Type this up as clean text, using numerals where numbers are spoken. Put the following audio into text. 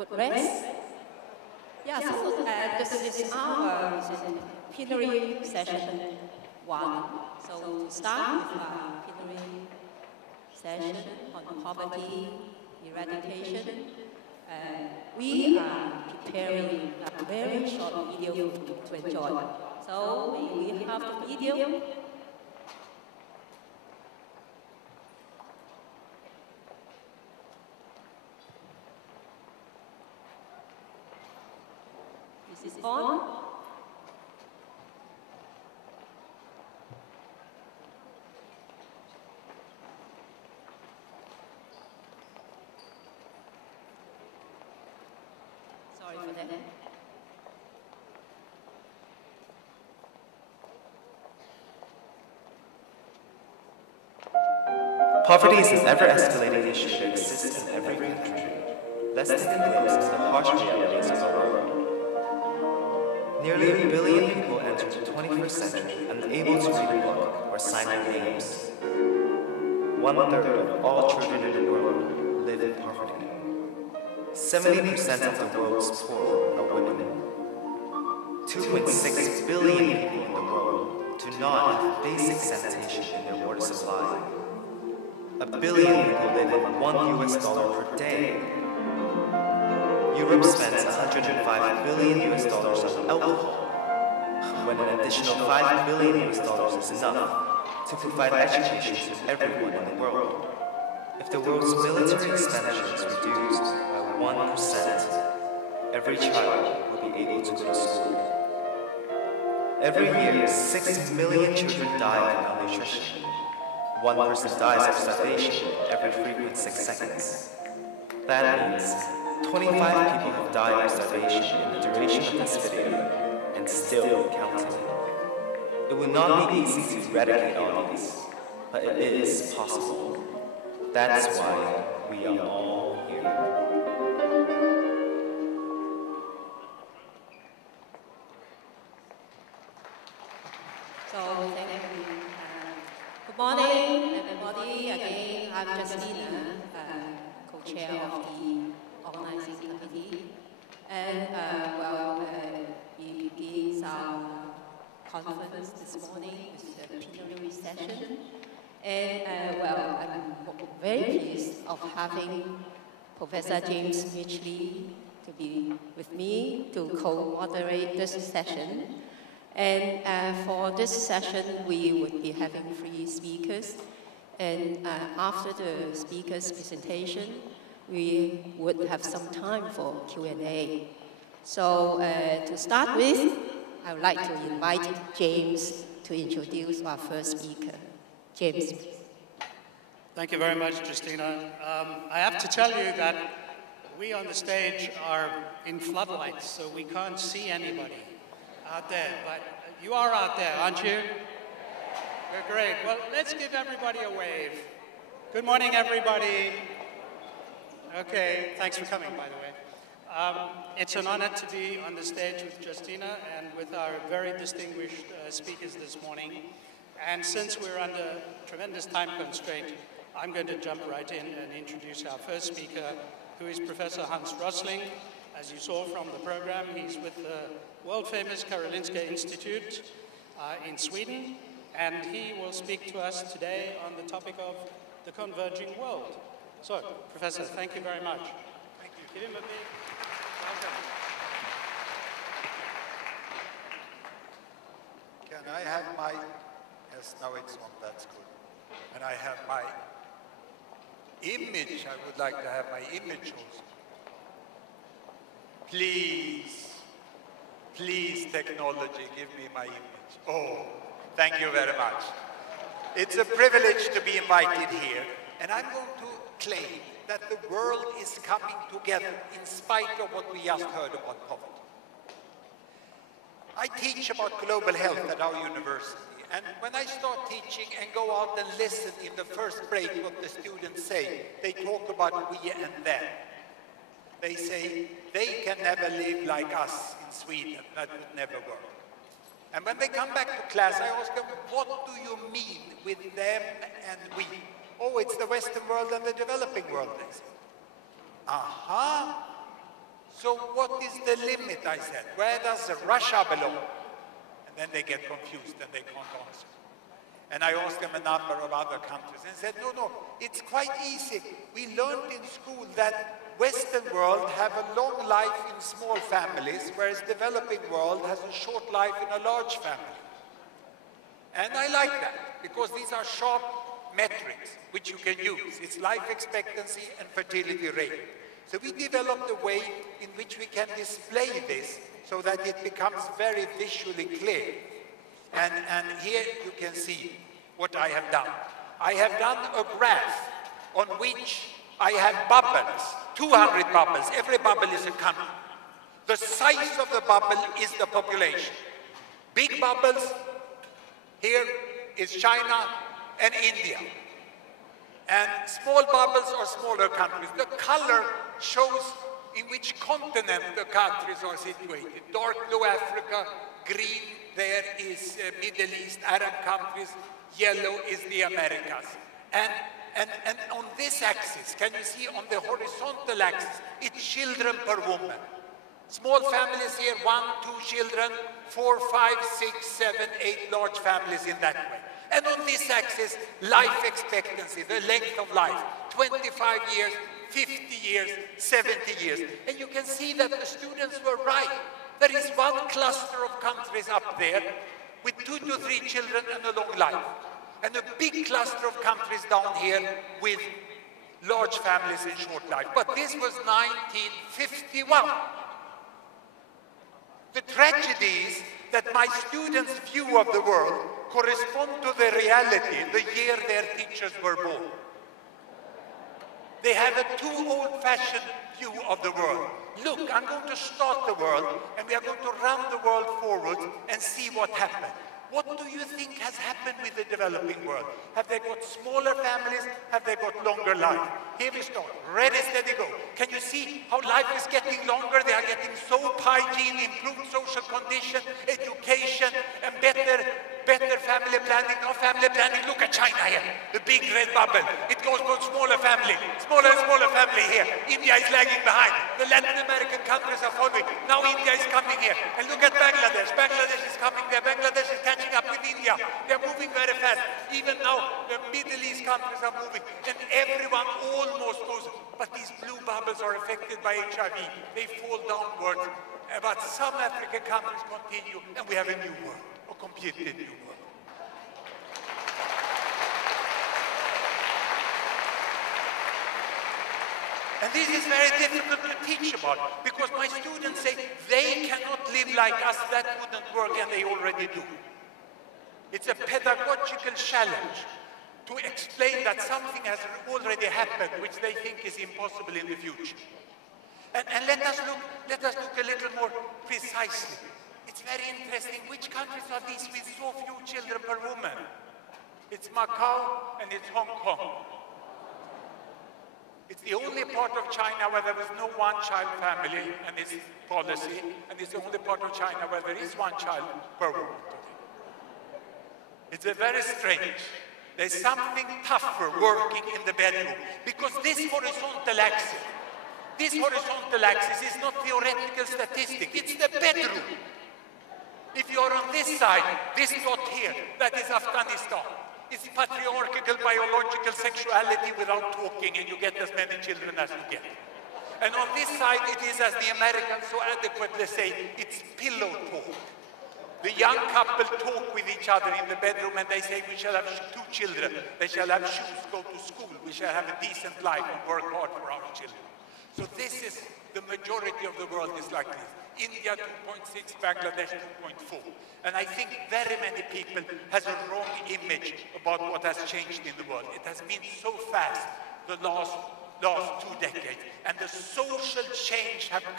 footrest. Yeah, so this is our plenary session 1. So to start with our plenary session on poverty eradication, we are preparing a very short video to enjoy. So may we have the video? This is on. Sorry for that. Poverty is an ever-escalating issue that exists in every country. Let's take a glimpse into the harsh realities of our world. Nearly 1 billion people entered the 21st century unable to read a book or sign their names. 1/3 of all children in the world live in poverty. 70% of the world's poor are women. 2.6 billion people in the world do not have basic sanitation in their water supply. 1 billion people live in $1 per day. Europe spends $105 billion on alcohol, when an additional $5 billion is enough to provide education to everyone in the world. If the world's military expenditure is reduced by 1%, every child will be able to go to school. Every year, 6 million children die of malnutrition. 1 person dies of starvation every 3.6 seconds. That means 25 people have died of starvation in the duration of this video, and still counting. It will not be easy to eradicate all these, but it is possible. That's why we are all here. So thank you. Good morning, everybody. Again, I'm Justina, co-chair of the organizing committee. And we begin our conference this morning with the plenary session. And I'm very pleased of having Professor James Mitchley to be with me to co-moderate this session. And for this session, we would be having 3 speakers. And after the speaker's presentation, we would have some time for Q&A. So to start with, I would like to invite James to introduce our first speaker. James. Thank you very much, Justina. I have to tell you that we on the stage are in floodlights, so we can't see anybody out there. But you are out there, aren't you? You're great. Well, let's give everybody a wave. Good morning, everybody. Okay, thanks for coming, by the way. It's an honor to be on the stage with Justina and with our very distinguished speakers this morning. And since we're under tremendous time constraint, I'm going to jump right in and introduce our first speaker, who is Professor Hans Rosling. As you saw from the program, he's with the world-famous Karolinska Institute in Sweden, and he will speak to us today on the topic of the converging world. So, Professor, thank you very much. Thank you. Give him a big welcome. Can I have my... Yes, now it's on, that's good. And I have my image. I would like to have my image also. Please, please, technology, give me my image. Oh, thank you very much. It's a privilege to be invited here, and I'm going to claim that the world is coming together in spite of what we just heard about poverty. I teach about global health at our university, and when I start teaching and go out and listen in the first break what the students say, they talk about we and them. They say they can never live like us in Sweden, that would never work. And when they come back to class, I ask them, what do you mean with them and we? Oh, it's the Western world and the developing world, they say. Aha! So what is the limit, I said? Where does Russia belong? And then they get confused and they can't answer. And I asked them a number of other countries and said, no, it's quite easy. We learned in school that Western world have a long life in small families, whereas developing world has a short life in a large family. And I like that, because these are sharp metrics which you can use. It's life expectancy and fertility rate. So we developed a way in which we can display this so that it becomes very visually clear. And here you can see what I have done. I have done a graph on which I have bubbles, 200 bubbles. Every bubble is a country. The size of the bubble is the population. Big bubbles, here is China and India. And small bubbles are smaller countries. The color shows in which continent the countries are situated. Dark blue Africa, green there is Middle East, Arab countries, yellow is the Americas. And on this axis, can you see on the horizontal axis, it's children per woman. Small families here, 1, 2 children, 4, 5, 6, 7, 8 large families in that way. And on this axis, life expectancy, the length of life, 25 years, 50 years, 70 years. And you can see that the students were right. There is one cluster of countries up there with 2 to 3 children and a long life. And a big cluster of countries down here with large families and short life. But this was 1951. The tragedy is that my students' view of the world correspond to the reality, the year their teachers were born. They have a too old-fashioned view of the world. Look, I'm going to start the world, and we are going to run the world forward and see what happens. What do you think has happened with the developing world? Have they got smaller families? Have they got longer life? Here we start. Ready, steady, go. Can you see how life is getting longer? They are getting soap, hygiene, improved social condition, education, and better family planning. No family planning. Look at China here. The big red bubble. It goes to smaller family. Smaller and smaller family here. India is lagging behind. The Latin American countries are following. Now India is coming here. And look at Bangladesh. Bangladesh is coming there. Bangladesh is catching up with India. They are moving very fast. Even now, the Middle East countries are moving. And everyone almost goes. But these blue bubbles are affected by HIV. They fall downwards. But some African countries continue. And we have a new world. A completely new world. And this is very difficult to teach about, because my students say they cannot live like us, that wouldn't work, and they already do. It's a pedagogical challenge to explain that something has already happened which they think is impossible in the future. And let us look a little more precisely. It's very interesting. Which countries are these with so few children per woman? It's Macau and it's Hong Kong. It's the only part of China where there is no one-child family and its policy, and it's the only part of China where there is one child per woman. It's very strange. There's something tougher working in the bedroom, because this horizontal axis is not theoretical statistic, it's the bedroom. If you are on this side, this dot here, that is Afghanistan. It's patriarchal biological sexuality without talking, and you get as many children as you get. And on this side, it is, as the Americans so adequately say, it's pillow talk. The young couple talk with each other in the bedroom, and they say, we shall have 2 children. They shall have shoes, go to school. We shall have a decent life and work hard for our children. So this is, the majority of the world is like this. India 2.6, Bangladesh 2.4. And I think very many people has a wrong image about what has changed in the world. It has been so fast the last 2 decades. And the social change have come